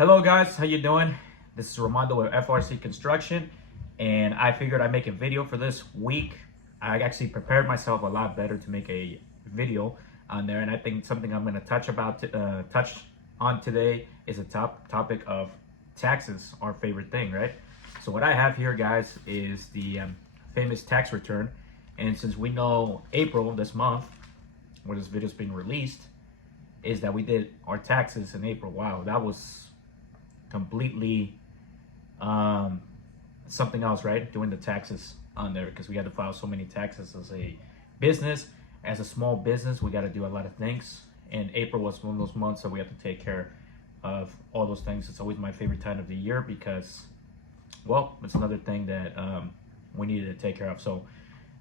Hello guys, how you doing? This is Romando with FRC Construction, and I figured I'd make a video for this week. I actually prepared myself a lot better to make a video on there, and I think something I'm going to touch on today is a topic of taxes, our favorite thing, right? So what I have here, guys, is the famous tax return, and since we know April this month, where this video is being released, is that we did our taxes in April. Wow, that was completely something else, right? Doing the taxes on there, because we had to file so many taxes as a business. As a small business, we got to do a lot of things, and April was one of those months that we have to take care of all those things. It's always my favorite time of the year because, well, it's another thing that we needed to take care of. So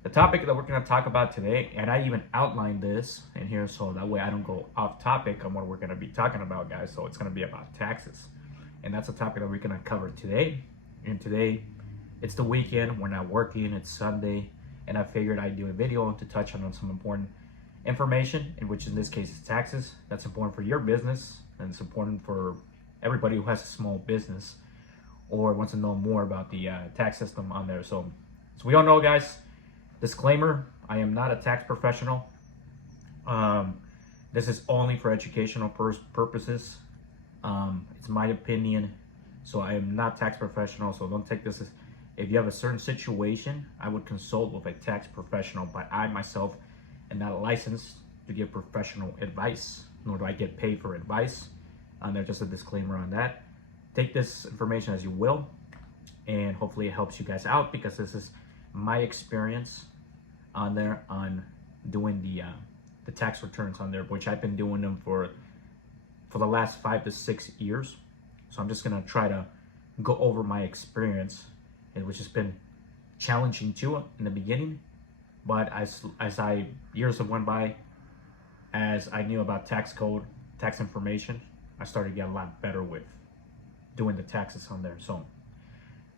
the topic that we're going to talk about today, and I even outlined this in here so that way I don't go off topic on what we're going to be talking about, guys. So it's going to be about taxes, and that's a topic that we're going to cover today. And today, it's the weekend, we're not working, it's Sunday, and I figured I'd do a video to touch on some important information, in which in this case is taxes. That's important for your business, and it's important for everybody who has a small business or wants to know more about the tax system on there. So we all know, guys, disclaimer, I am not a tax professional. This is only for educational purposes. It's my opinion, so I am not tax professional, so don't take this as, if you have a certain situation, I would consult with a tax professional, but I myself am not licensed to give professional advice, nor do I get paid for advice. There's just a disclaimer on that. Take this information as you will, and hopefully it helps you guys out, because this is my experience on there on doing the tax returns on there, which I've been doing them for the last 5 to 6 years. So I'm just gonna try to go over my experience, which has been challenging too in the beginning, but as years have went by, as I knew about tax code, tax information, I started to get a lot better with doing the taxes on there. So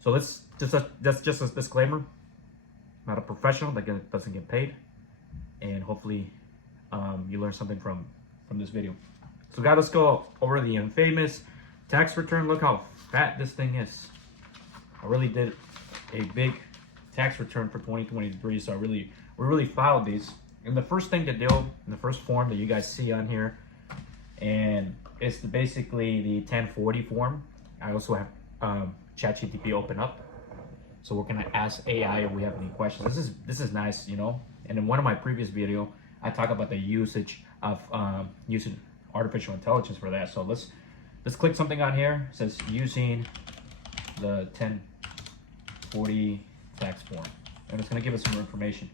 that's just a disclaimer. Not a professional that doesn't get paid, and hopefully you learn something from this video. So guys, let's go over the infamous tax return. Look how fat this thing is. I really did a big tax return for 2023, so we really filed these. And the first thing to do, in the first form that you guys see on here, and it's basically the 1040 form. I also have ChatGPT open up, so we're gonna ask AI if we have any questions. This is nice, you know. And in one of my previous video, I talk about the usage of using artificial intelligence for that. So let's click something on here. It says using the 1040 tax form, and it's gonna give us some more information.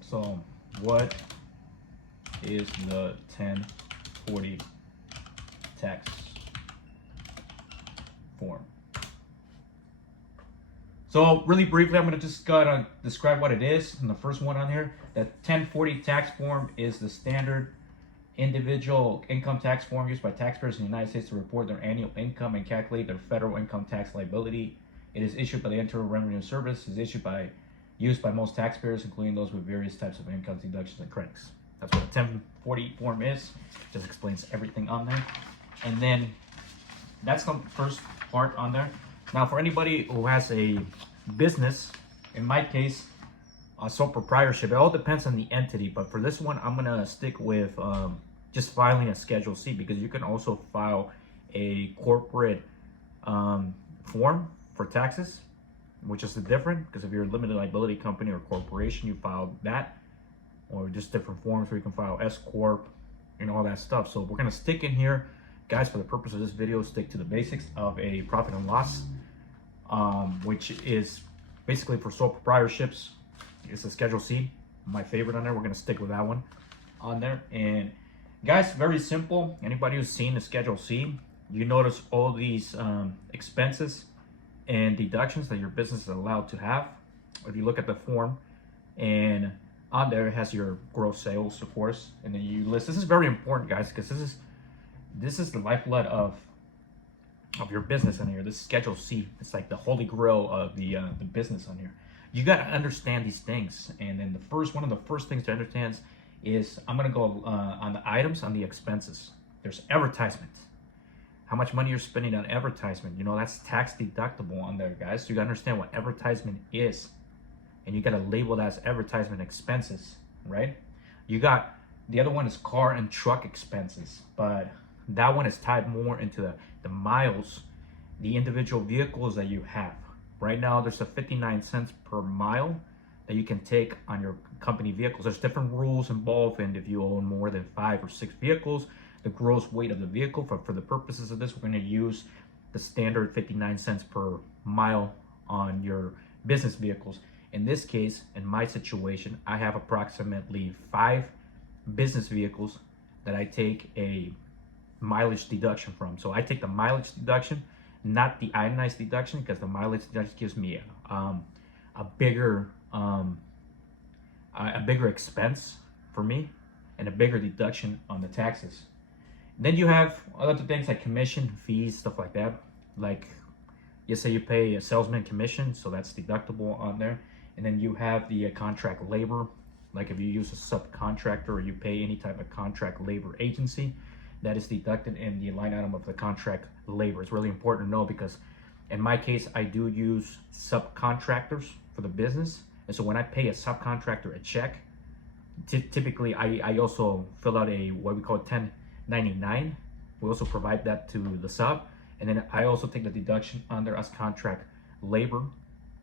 So what is the 1040 tax form? So really briefly, I'm going to just go ahead and describe what it is. And the first one on here, the 1040 tax form is the standard individual income tax form used by taxpayers in the United States to report their annual income and calculate their federal income tax liability. It is issued by the Internal Revenue Service. It is used by most taxpayers, including those with various types of income deductions and credits. That's what the 1040 form is. Just explains everything on there. And then that's the first part on there. Now, for anybody who has a business, in my case, sole proprietorship, it all depends on the entity. But for this one, I'm gonna stick with just filing a Schedule C, because you can also file a corporate form for taxes, which is different, because if you're a limited liability company or corporation, you file that, or just different forms where you can file S Corp and all that stuff. So we're gonna stick in here, guys, for the purpose of this video, stick to the basics of a profit and loss, which is basically for sole proprietorships. It's a Schedule C, my favorite on there. We're gonna stick with that one on there. And guys, very simple. Anybody who's seen the Schedule C, you notice all these expenses and deductions that your business is allowed to have. If you look at the form, and on there it has your gross sales, of course, and then you list. This is very important, guys, because this is the lifeblood of your business on here. This Schedule C, it's like the holy grail of the business on here. You got to understand these things, and then one of the first things to understand is I'm gonna go on the items, on the expenses. There's advertisement. How much money you're spending on advertisement. You know, that's tax deductible on there, guys. So you gotta understand what advertisement is. And you gotta label that as advertisement expenses, right? You got, the other one is car and truck expenses, but that one is tied more into the miles, the individual vehicles that you have. Right now, there's a 59 cents per mile that you can take on your company vehicles. There's different rules involved, and if you own more than 5 or 6 vehicles, the gross weight of the vehicle, for the purposes of this, we're gonna use the standard 59 cents per mile on your business vehicles. In this case, in my situation, I have approximately 5 business vehicles that I take a mileage deduction from. So I take the mileage deduction, not the itemized deduction, because the mileage deduction gives me a bigger expense for me and a bigger deduction on the taxes. Then you have other things like commission, fees, stuff like that. Like, you say you pay a salesman commission, so that's deductible on there. And then you have the contract labor, like if you use a subcontractor or you pay any type of contract labor agency, that is deducted in the line item of the contract labor. It's really important to know because in my case, I do use subcontractors for the business. And so when I pay a subcontractor a check, typically I also fill out a, what we call 1099. We also provide that to the sub. And then I also take the deduction under as contract labor,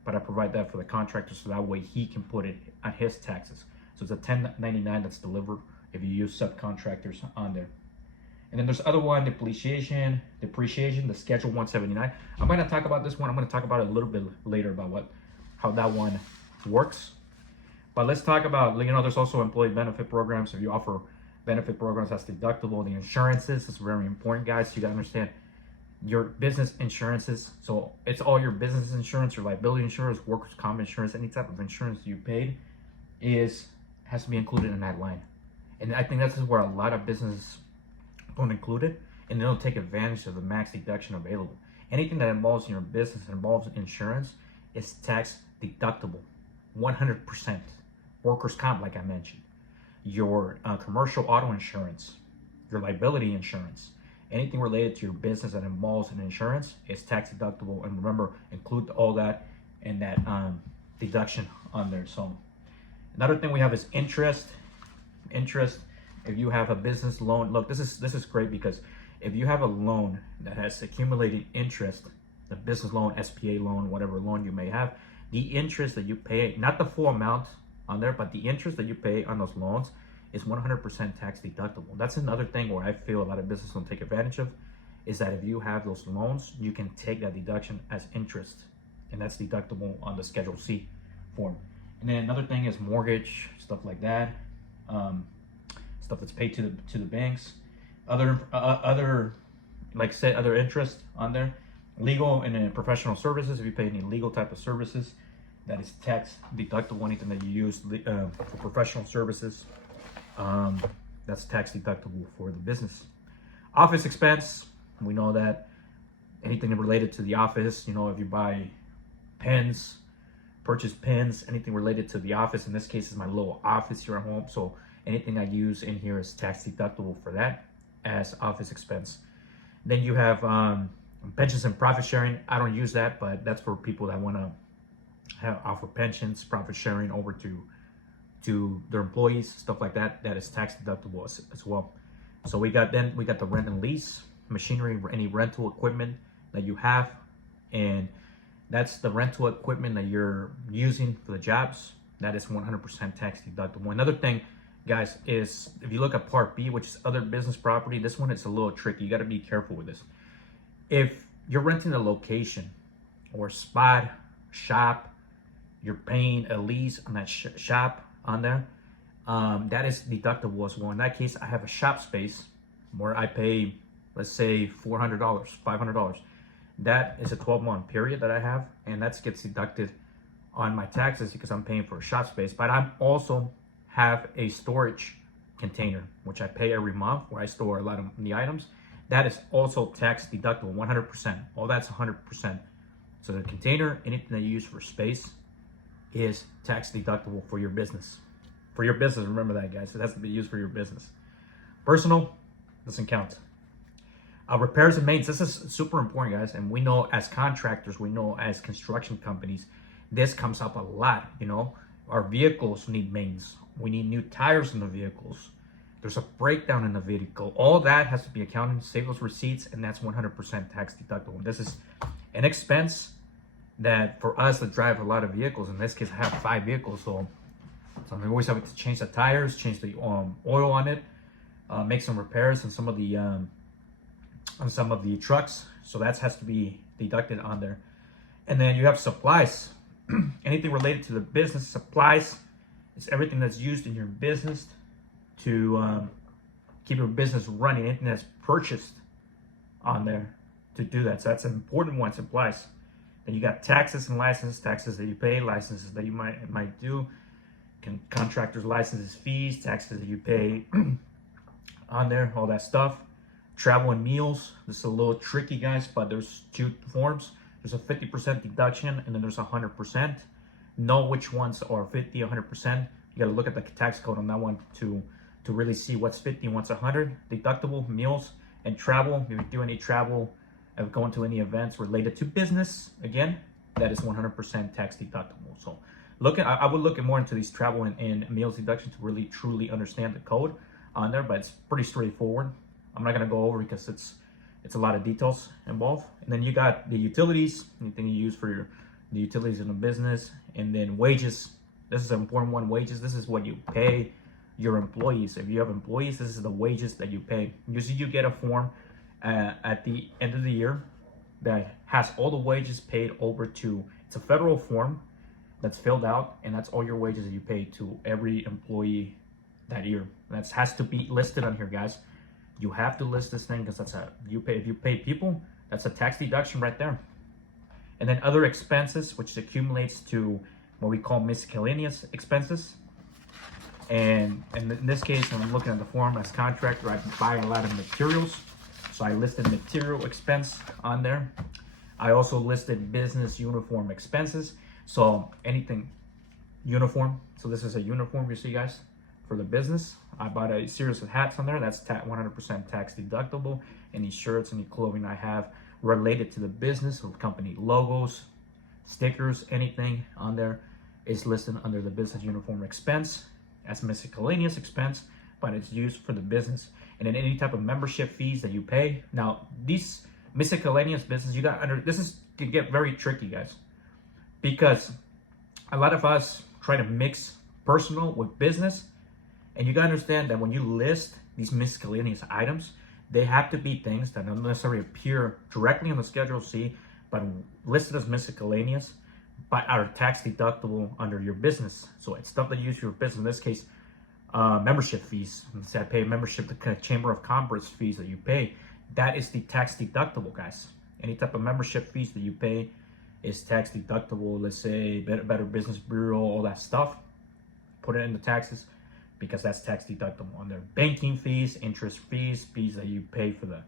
but I provide that for the contractor so that way he can put it on his taxes. So it's a 1099 that's delivered if you use subcontractors on there. And then there's other one, depreciation, the schedule 179. I'm going to talk about this one. I'm going to talk about it a little bit later about how that one works. But let's talk about, you know, there's also employee benefit programs. If you offer benefit programs, that's deductible. The insurances is very important, guys. You got to understand your business insurances. So it's all your business insurance, your liability insurance, workers' comp insurance, any type of insurance you paid has to be included in that line. And I think this is where a lot of businesses don't include it, and they don't take advantage of the max deduction available. Anything that involves in your business and involves insurance is tax deductible, 100%. Workers' comp, like I mentioned, your commercial auto insurance, your liability insurance, anything related to your business that involves an insurance is tax deductible. And remember, include all that in that deduction on there. So another thing we have is interest. If you have a business loan, look, this is great because if you have a loan that has accumulated interest, the business loan, SPA loan, whatever loan you may have, the interest that you pay, not the full amount on there, but the interest that you pay on those loans is 100% tax deductible. That's another thing where I feel a lot of businesses don't take advantage of, is that if you have those loans, you can take that deduction as interest, and that's deductible on the Schedule C form. And then another thing is mortgage, stuff like that. Stuff that's paid to the banks, other like I said, other interest on there, legal and then professional services. If you pay any legal type of services, that is tax deductible. Anything that you use for professional services, that's tax deductible for the business. Office expense, we know that anything related to the office, you know, if you buy pens, purchase pens, anything related to the office, in this case is my little office here at home, so anything I use in here is tax deductible for that as office expense. Then you have pensions and profit sharing. I don't use that, but that's for people that want to offer pensions, profit sharing over to their employees, stuff like that. That is tax deductible as well. So we got the rent and lease, machinery, any rental equipment that you have, and that's the rental equipment that you're using for the jobs. That is 100% tax deductible. Another thing, guys, is if you look at Part B, which is other business property, this one is a little tricky. You got to be careful with this. If you're renting a location or spot, shop, you're paying a lease on that shop on there, that is deductible as well. In that case, I have a shop space where I pay, let's say, $400, $500. That is a 12-month period that I have, and that gets deducted on my taxes because I'm paying for a shop space. But I'm also have a storage container, which I pay every month, where I store a lot of the items. That is also tax deductible, 100%. All that's 100%. So the container, anything that you use for space, is tax deductible for your business. For your business, remember that, guys. It has to be used for your business. Personal doesn't count. Repairs and maintenance. This is super important, guys. And we know as contractors, we know as construction companies, this comes up a lot. You know, our vehicles need maintenance. We need new tires in the vehicles. There's a breakdown in the vehicle. All that has to be accounted, save those receipts, and that's 100% tax deductible. This is an expense that for us that drive a lot of vehicles, in this case, I have 5 vehicles, so we always have to change the tires, change the oil on it, make some repairs on some of the trucks. So that has to be deducted on there. And then you have supplies. Anything related to the business, supplies, it's everything that's used in your business to keep your business running. Anything that's purchased on there to do that. So that's an important one, supplies. Then you got taxes and licenses, taxes that you pay, licenses that you might do, contractors' licenses, fees, taxes that you pay on there, all that stuff. Travel and meals. This is a little tricky, guys, but there's 2 forms. There's a 50% deduction, and then there's 100%. Know which ones are 50, 100%. You got to look at the tax code on that one to really see what's 50 and what's 100. Deductible, meals, and travel. If you do any travel, going to any events related to business, again, that is 100% tax deductible. So I would look at more into these travel and meals deductions to really truly understand the code on there, but it's pretty straightforward. I'm not gonna go over because it's a lot of details involved. And then you got the utilities, anything you use for the utilities in the business, and then wages. This is an important one. Wages. This is what you pay your employees. If you have employees, this is the wages that you pay. Usually, you get a form at the end of the year that has all the wages paid over to. It's a federal form that's filled out, and that's all your wages that you pay to every employee that year. That has to be listed on here, guys. You have to list this thing because if you pay people, that's a tax deduction right there. And then other expenses, which accumulates to what we call miscellaneous expenses. And in this case, when I'm looking at the form as contractor, I buy a lot of materials. So I listed material expense on there. I also listed business uniform expenses. So anything uniform. So this is a uniform, you see, guys, for the business. I bought a series of hats on there. That's 100% tax deductible. Any shirts, any clothing I have related to the business with company logos, stickers, anything on there is listed under the business uniform expense as miscellaneous expense, but it's used for the business. And then any type of membership fees that you pay. Now, these miscellaneous business, this can get very tricky, guys, because a lot of us try to mix personal with business. And you gotta understand that when you list these miscellaneous items, they have to be things that don't necessarily appear directly on the Schedule C, but listed as miscellaneous, but are tax deductible under your business. So it's stuff that you use for your business. In this case, membership fees. Let's say I pay membership, the Chamber of Commerce fees that you pay. That is the tax deductible, guys. Any type of membership fees that you pay is tax deductible. Let's say Better Business Bureau, all that stuff. Put it in the taxes, because that's tax deductible on their banking fees, interest fees, fees that you pay for the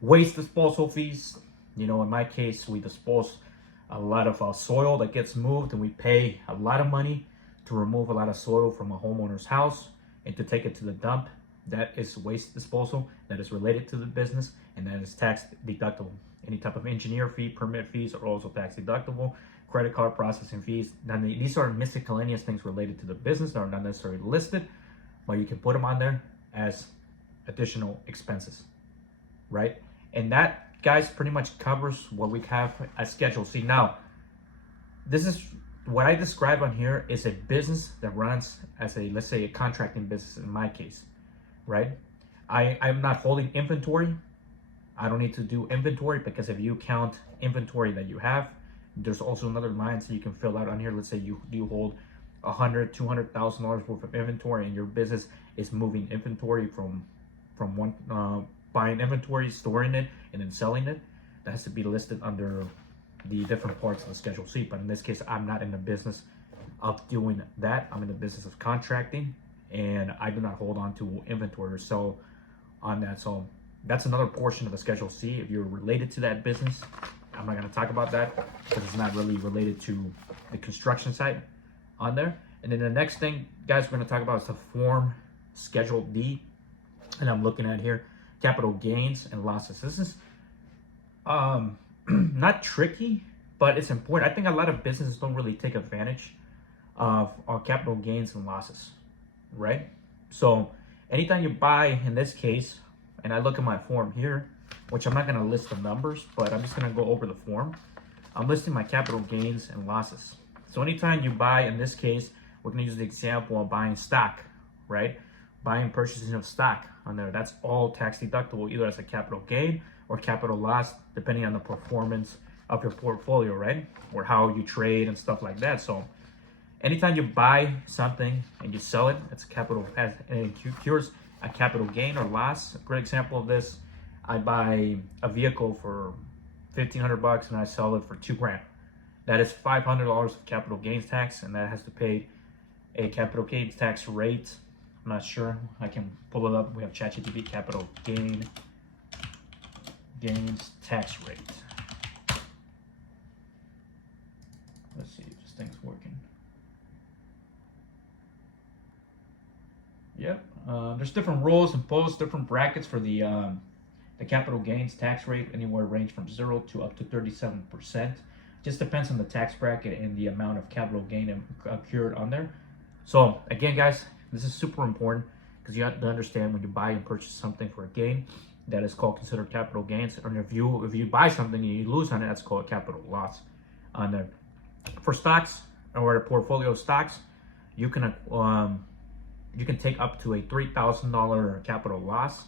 waste disposal fees. You know, in my case, we dispose a lot of soil that gets moved, and we pay a lot of money to remove a lot of soil from a homeowner's house and to take it to the dump. That is waste disposal that is related to the business, and that is tax deductible. Any type of engineer fee, permit fees are also tax deductible. Credit card processing fees. Now, these are miscellaneous things related to the business that are not necessarily listed, but you can put them on there as additional expenses, right? And that, guys, pretty much covers what we have as Schedule C. Now, this is what I describe on here is a business that runs as let's say a contracting business in my case, right? I'm not holding inventory. I don't need to do inventory, because if you count inventory that you have, there's also another line so you can fill out on here. Let's say you hold $100,000, $200,000 worth of inventory, and your business is moving inventory from one buying inventory, storing it, and then selling it. That has to be listed under the different parts of the Schedule C. But in this case, I'm not in the business of doing that. I'm in the business of contracting, and I do not hold on to inventory or sell on that. So that's another portion of the Schedule C. If you're related to that business, I'm not going to talk about that because it's not really related to the construction site on there. And then the next thing, guys, we're going to talk about is the form Schedule D. And I'm looking at here, capital gains and losses. This is not tricky, but it's important. I think a lot of businesses don't really take advantage of our capital gains and losses, right? So anytime you buy, in this case, and I look at my form here, which I'm not going to list the numbers, but I'm just going to go over the form. I'm listing my capital gains and losses. So anytime you buy, in this case, we're going to use the example of buying stock, right? Buying, purchasing of stock on there. That's all tax deductible, either as a capital gain or capital loss, depending on the performance of your portfolio, right? Or how you trade and stuff like that. So anytime you buy something and you sell it, it's a capital, and it cures a capital gain or loss. A great example of this, I buy a vehicle for $1,500 and I sell it for $2,000. That is $500 of capital gains tax, and that has to pay a capital gains tax rate. I'm not sure. I can pull it up. We have ChatGPT capital gains tax rate. Let's see if this thing's working. Yep. There's different rules imposed, different brackets for the capital gains tax rate, anywhere range from 0 to up to 37%. Just depends on the tax bracket and the amount of capital gain accrued on there. So again, guys, this is super important because you have to understand when you buy and purchase something for a gain, that is called considered capital gains. And if you buy something and you lose on it, that's called a capital loss on there. For stocks or a portfolio of stocks, you can take up to a $3,000 capital loss.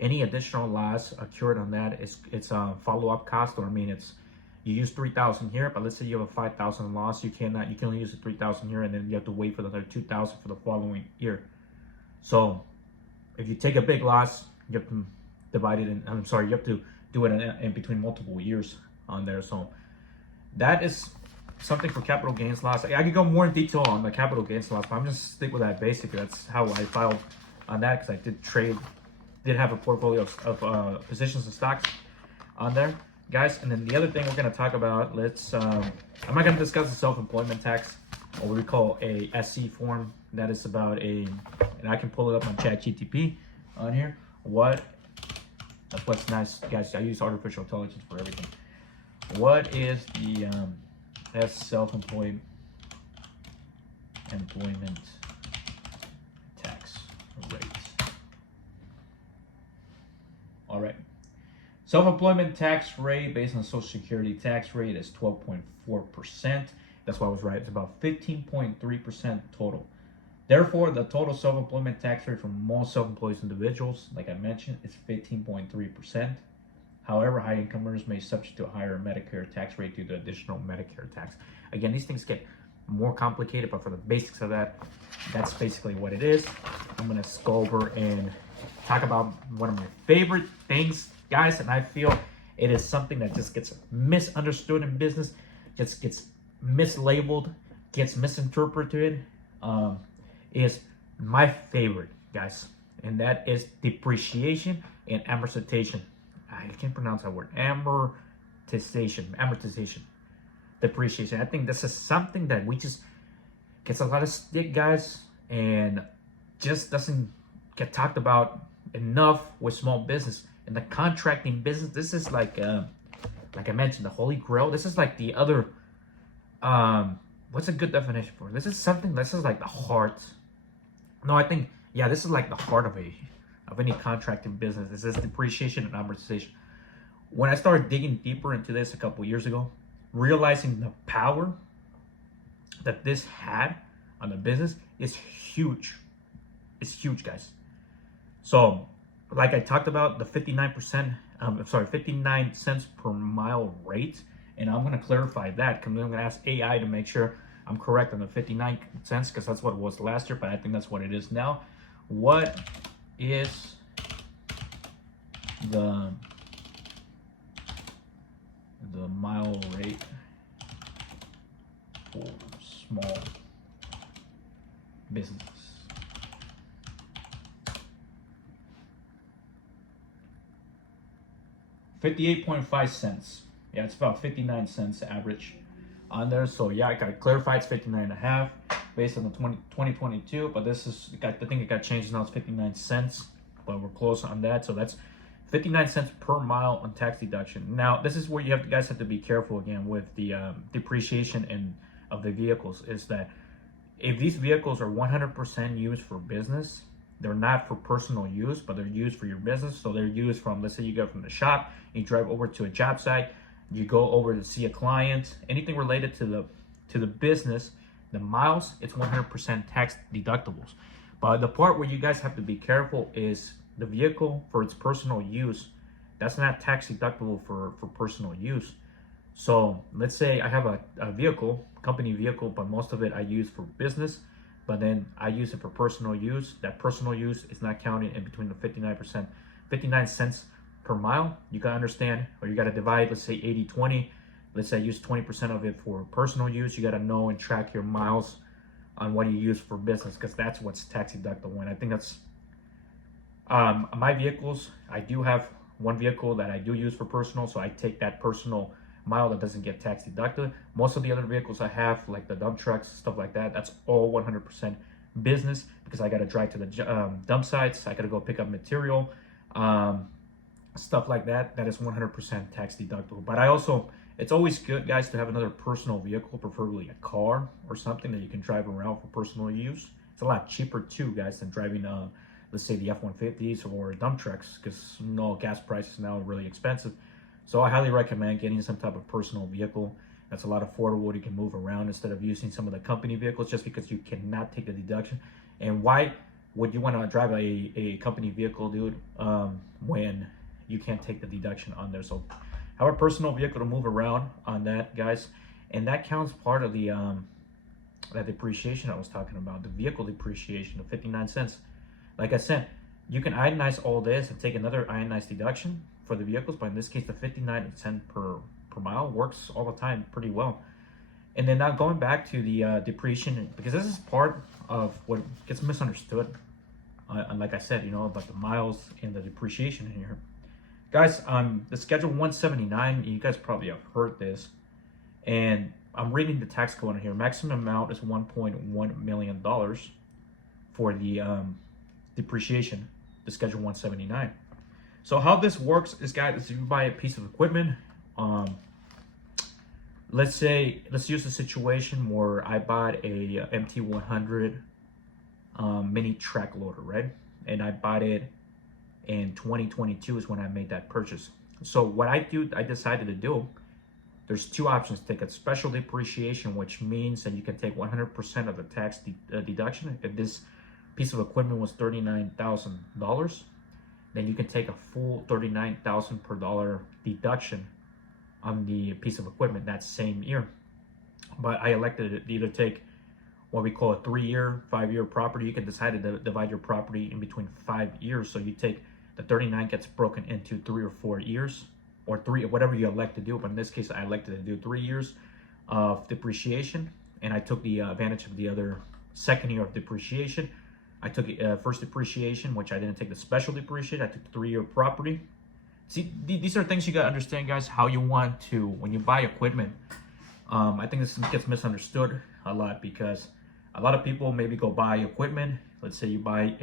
Any additional loss accrued on that it's a follow-up cost, or it's you use 3,000 here, but let's say you have a 5,000 loss, you can only use the 3,000 here, and then you have to wait for the other 2,000 for the following year. So if you take a big loss, you have to divide it in. You have to do it in between multiple years on there. So that is something for capital gains loss. I could go more in detail on the capital gains loss, but I'm just stick with that basically. That's how I filed on that, because I did have a portfolio of positions and stocks on there, guys. And then the other thing we're going to talk about, I'm not going to discuss the self-employment tax, or what we call a SC form. That is about and I can pull it up on ChatGPT on here. That's what's nice, guys. I use artificial intelligence for everything. What is the self-employment tax rate? All right. Self-employment tax rate based on Social Security tax rate is 12.4%. That's why I was right. It's about 15.3% total. Therefore, the total self-employment tax rate for most self-employed individuals, like I mentioned, is 15.3%. However, high income earners may subject to a higher Medicare tax rate due to additional Medicare tax. Again, these things get more complicated, but for the basics of that, that's basically what it is. I'm going to go over and talk about one of my favorite things, guys, and I feel it is something that just gets misunderstood in business, just gets mislabeled, gets misinterpreted, is my favorite, guys, and that is depreciation and amortization. I can't pronounce that word. Amortization. Depreciation. I think this is something that we just gets a lot of stick, guys, and just doesn't get talked about enough with small business. In the contracting business, this is like I mentioned, the holy grail. This is like the other, what's a good definition for it? This is like the heart. No, I think, yeah, this is like the heart of any contracting business. This is depreciation and amortization. When I started digging deeper into this a couple years ago, realizing the power that this had on the business is huge. It's huge, guys. So, like I talked about, the 59 cents per mile rate, and I'm going to clarify that because I'm going to ask AI to make sure I'm correct on the 59 cents, because that's what it was last year, but I think that's what it is now. What is the mile rate for small businesses? $58.5. Yeah, it's about 59 cents average on there. So yeah, I gotta clarify, it's 59.5. based on the 2022, but this is, I think it got changed now, it's 59 cents, but we're close on that. So that's 59 cents per mile on tax deduction. Now, this is where you guys have to be careful again with the depreciation of the vehicles, is that if these vehicles are 100% used for business, they're not for personal use, but they're used for your business. So they're used from, let's say you go from the shop, you drive over to a job site, you go over to see a client, anything related to the business, the miles, it's 100% tax deductibles. But the part where you guys have to be careful is the vehicle for its personal use. That's not tax deductible for personal use. So let's say I have a vehicle, company vehicle, but most of it I use for business, but then I use it for personal use. That personal use is not counted in between the 59 cents per mile. You gotta understand, or you gotta divide, let's say 80-20. Let's say I use 20% of it for personal use. You gotta know and track your miles on what you use for business, because that's what's tax deductible. And I think that's my vehicles. I do have one vehicle that I do use for personal, so I take that personal mile that doesn't get tax deducted. Most of the other vehicles I have, like the dump trucks, stuff like that, that's all 100% business, because I got to drive to the dump sites, I got to go pick up material, stuff like that. That is 100% tax deductible. But I also, it's always good, guys, to have another personal vehicle, preferably a car or something that you can drive around for personal use. It's a lot cheaper too, guys, than driving let's say the F-150s or dump trucks, because gas prices now are really expensive. So I highly recommend getting some type of personal vehicle that's a lot affordable. You can move around instead of using some of the company vehicles, just because you cannot take the deduction. And why would you want to drive a company vehicle, dude, when you can't take the deduction on there? So have a personal vehicle to move around on that, guys. And that counts part of the that depreciation I was talking about, the vehicle depreciation of 59 cents. Like I said, you can itemize all this and take another itemized deduction for the vehicles, but in this case, the 59 cents per mile works all the time pretty well. And then now going back to the depreciation, because this is part of what gets misunderstood. And like I said, about the miles and the depreciation in here. Guys, the Schedule 179, you guys probably have heard this. And I'm reading the tax code in here. Maximum amount is $1.1 million for the depreciation, the Schedule 179. So how this works is, guys, if you buy a piece of equipment, let's use a situation where I bought a MT100 mini track loader, right? And I bought it in 2022 is when I made that purchase. So what I decided to do, there's two options. Take a special depreciation, which means that you can take 100% of the tax deduction. If this piece of equipment was $39,000, then you can take a full $39,000 per dollar deduction on the piece of equipment that same year. But I elected to either take what we call a 3-year, 5-year property. You can decide to divide your property in between 5 years. So you take the 39 gets broken into 3 or 4 years, or whatever you elect to do. But in this case, I elected to do 3 years of depreciation, and I took the advantage of the other second year of depreciation. I took first depreciation, which I didn't take the special depreciation. I took the 3-year property. See, these are things you got to understand, guys, how you want to, when you buy equipment. I think this gets misunderstood a lot, because a lot of people maybe go buy equipment. Let's say you buy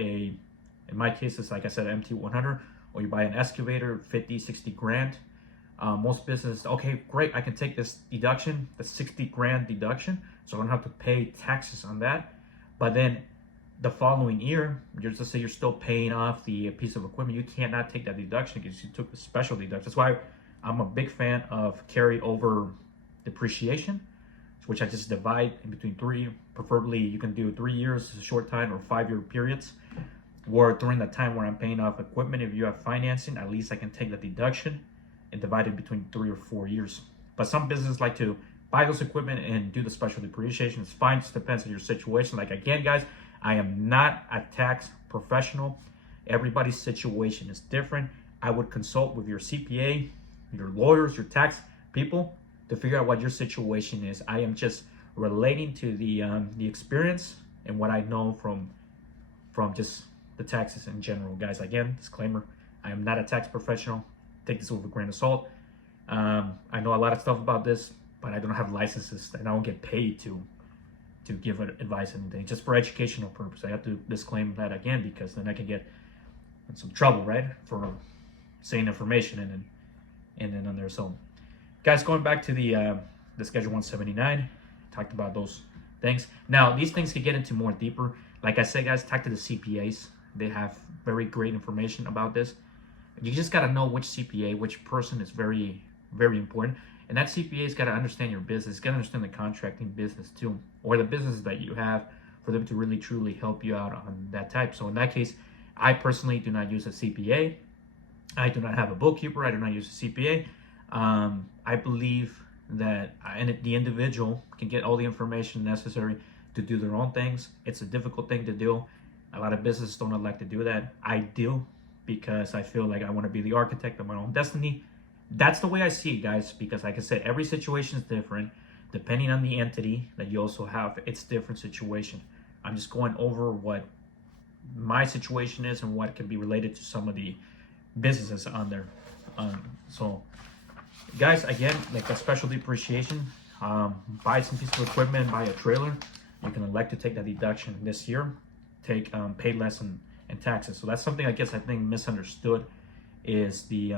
in my case, it's like I said, MT100, or you buy an excavator, 50, 60 grand. Most businesses, okay, great, I can take this deduction, the 60 grand deduction, so I don't have to pay taxes on that. But then the following year, let's say you're still paying off the piece of equipment, you cannot take that deduction because you took the special deduction. That's why I'm a big fan of carry over depreciation, which I just divide in between 3. Preferably, you can do 3 years, a short time, or 5-year periods. Or during the time where I'm paying off equipment, if you have financing, at least I can take the deduction and divide it between 3 or 4 years. But some businesses like to buy those equipment and do the special depreciation. It's fine, just depends on your situation. Like, again, guys, I am not a tax professional. Everybody's situation is different. I would consult with your CPA, your lawyers, your tax people to figure out what your situation is. I am just relating to the experience and what I know from just the taxes in general, guys. Again, disclaimer: I am not a tax professional. Take this with a grain of salt. I know a lot of stuff about this, but I don't have licenses, and I don't get paid to to give advice and anything, just for educational purpose. I have to disclaim that again because then I can get in some trouble, right, for saying information and then on there. So, guys, going back to the Schedule 179, talked about those things. Now, these things can get into more deeper. Like I said, guys, talk to the CPAs. They have very great information about this. You just got to know which CPA, which person is very, very important. And that CPA's got to understand your business, got to understand the contracting business too, or the business that you have, for them to really, truly help you out on that type. So in that case, I personally do not use a CPA. I do not have a bookkeeper. I do not use a CPA. I believe that the individual can get all the information necessary to do their own things. It's a difficult thing to do. A lot of businesses don't like to do that. I do, because I feel like I want to be the architect of my own destiny. That's the way I see it, guys, because like I said, every situation is different. Depending on the entity that you also have, it's different situation. I'm just going over what my situation is and what can be related to some of the businesses on there. So guys, again, like a special depreciation, buy some piece of equipment, buy a trailer, you can elect to take that deduction this year, pay less in taxes. So that's something I think misunderstood, is the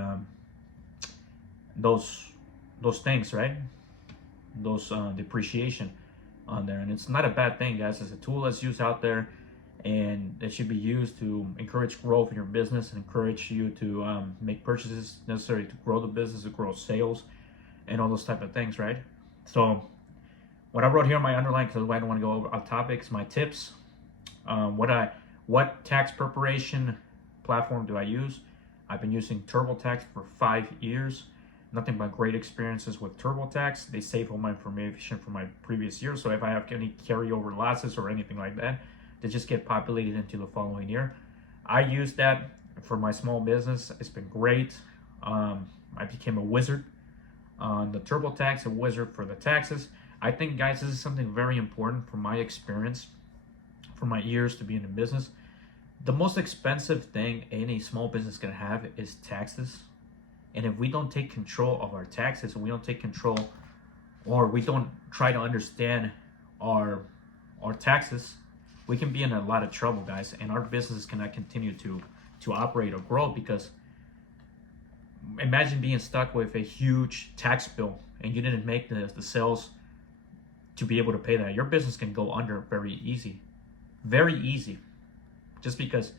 those things, right? Those depreciation on there. And it's not a bad thing, guys. It's a tool that's used out there, and it should be used to encourage growth in your business and encourage you to make purchases necessary to grow the business, to grow sales, and all those type of things, right? So what I wrote here in my underline, because I don't want to go over off topics, my tips. What tax preparation platform do I use? I've been using TurboTax for 5 years. Nothing but great experiences with TurboTax. They save all my information from my previous year. So if I have any carryover losses or anything like that, they just get populated into the following year. I use that for my small business. It's been great. I became a wizard on the TurboTax, a wizard for the taxes. I think, guys, this is something very important from my experience, from my years to be in the business. The most expensive thing any small business can have is taxes. And if we don't take control of our taxes, and we don't take control, or we don't try to understand our taxes, we can be in a lot of trouble, guys, and our business cannot continue to operate or grow. Because imagine being stuck with a huge tax bill and you didn't make the sales to be able to pay that. Your business can go under very easy, just because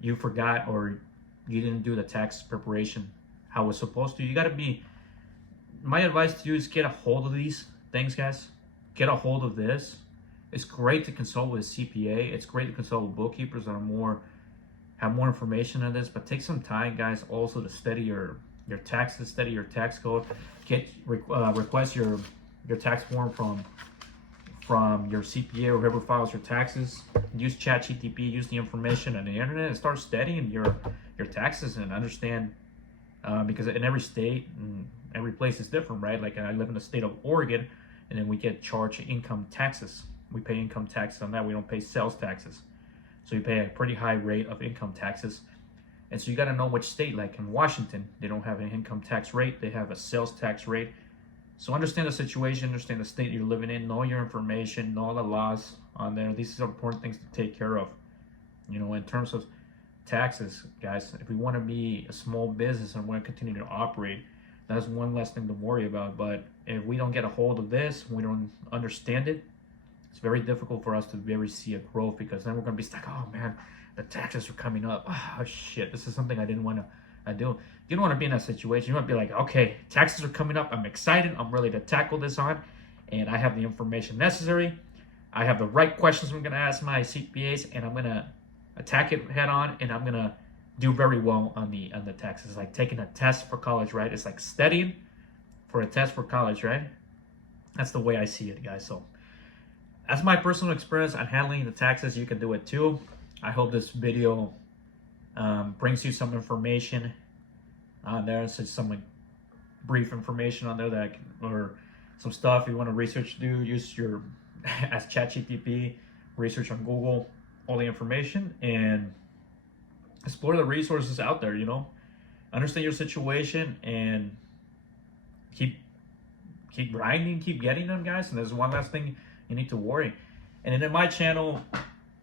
you forgot or you didn't do the tax preparation how it's supposed to. You got to be, my advice to you is get a hold of these things, guys. Get a hold of this. It's great to consult with a CPA. It's great to consult with bookkeepers that have more information on this, but take some time, guys, also to study your taxes, study your tax code. Request your tax form from your CPA or whoever files your taxes. Use ChatGPT, use the information on the internet, and start studying your taxes and understand, because in every state and every place is different, right? Like I live in the state of Oregon, and then we get charged income taxes. We pay income taxes on that. We don't pay sales taxes. So you pay a pretty high rate of income taxes. And so you got to know which state. Like in Washington, they don't have an income tax rate. They have a sales tax rate. So understand the situation, understand the state you're living in, know your information, know the laws on there. These are important things to take care of. You know, in terms of taxes, guys, if we want to be a small business and want to continue to operate, that's one less thing to worry about. But if we don't get a hold of this, we don't understand it, it's very difficult for us to be able to see a growth, because then we're going to be stuck. Oh man, the taxes are coming up. Oh shit, this is something I didn't want to do. You don't want to be in that situation. You want to be like, okay, taxes are coming up. I'm excited. I'm ready to tackle this on, and I have the information necessary. I have the right questions I'm going to ask my CPAs, and I'm going to attack it head on, and I'm going to do very well on the taxes. It's like taking a test for college, right? It's like studying for a test for college, right? That's the way I see it, guys. So that's my personal experience on handling the taxes. You can do it too. I hope this video brings you some information on there. So some like brief information on there or some stuff you want to research, use your as ChatGPT, research on Google, all the information, and explore the resources out there. You know, understand your situation and keep grinding, keep getting them, guys. And there's one last thing you need to worry. And then in my channel,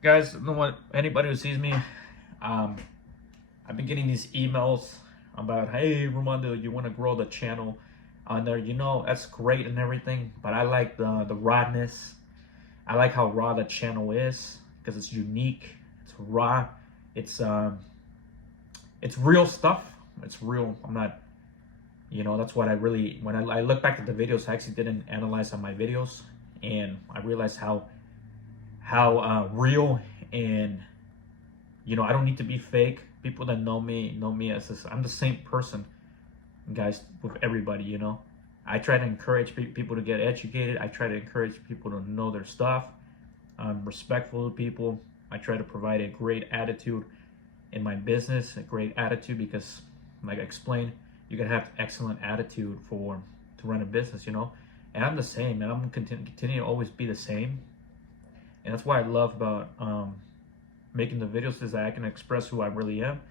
guys, you know what? Anybody who sees me, I've been getting these emails about, hey, Romando, you want to grow the channel on there? You know, that's great and everything, but I like the rawness. I like how raw the channel is because it's unique. It's raw. It's real stuff. It's real. I'm not, you know, that's what I really, when I look back at the videos, I actually didn't analyze on my videos, and I realized how real, and you know, I don't need to be fake. People that know me as this, I'm the same person, guys, with everybody. You know, I try to encourage people to get educated. I try to encourage people to know their stuff. I'm respectful to people. I try to provide a great attitude in my business, a great attitude, because like I explained, you gotta have excellent attitude to run a business, you know. And I'm the same, and I'm gonna continue to always be the same. And that's why I love about making the videos, is that I can express who I really am.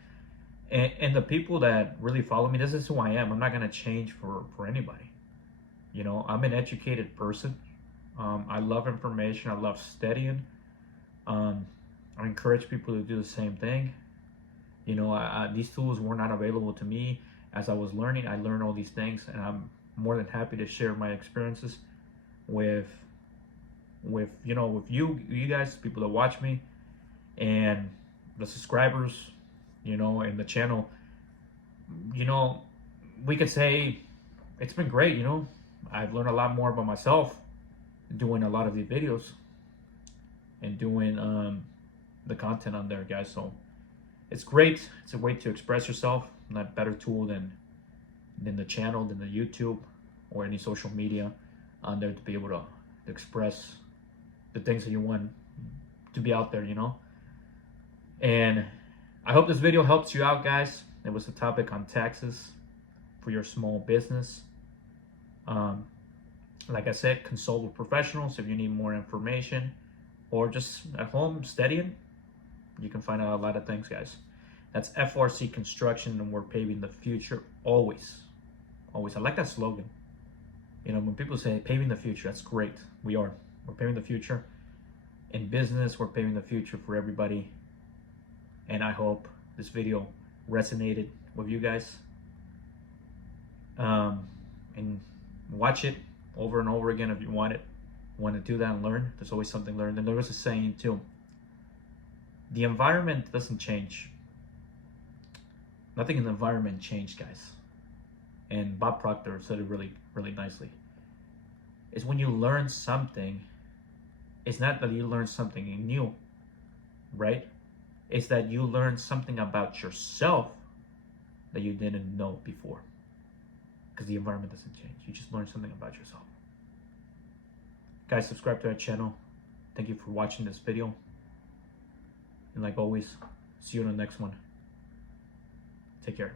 And the people that really follow me, this is who I am. I'm not gonna change for anybody. You know, I'm an educated person. I love information. I love studying. I encourage people to do the same thing. You know, these tools were not available to me as I was learning. I learned all these things, and I'm more than happy to share my experiences with you know, with you guys, people that watch me, and the subscribers, you know, and the channel. You know, we could say it's been great. You know, I've learned a lot more about myself doing a lot of these videos and doing the content on there, guys. So it's great. It's a way to express yourself. Not better tool than the channel, than the YouTube or any social media on there to be able to express the things that you want to be out there, you know. And I hope this video helps you out, guys. It was a topic on taxes for your small business. Like I said, consult with professionals if you need more information, or just at home studying. You can find out a lot of things, guys. That's FRC Construction, and we're paving the future always. Always. I like that slogan. You know, when people say paving the future, that's great. We are. We're paving the future. In business, we're paving the future for everybody. And I hope this video resonated with you guys. And watch it over and over again if you want to do that and learn. There's always something to learn. And there was a saying too. The environment doesn't change. Nothing in the environment changed, guys. And Bob Proctor said it really, really nicely. Is when you learn something, it's not that you learn something new, right? It's that you learn something about yourself that you didn't know before. Because the environment doesn't change. You just learn something about yourself. Guys, subscribe to our channel. Thank you for watching this video. And like always, see you in the next one. Take care.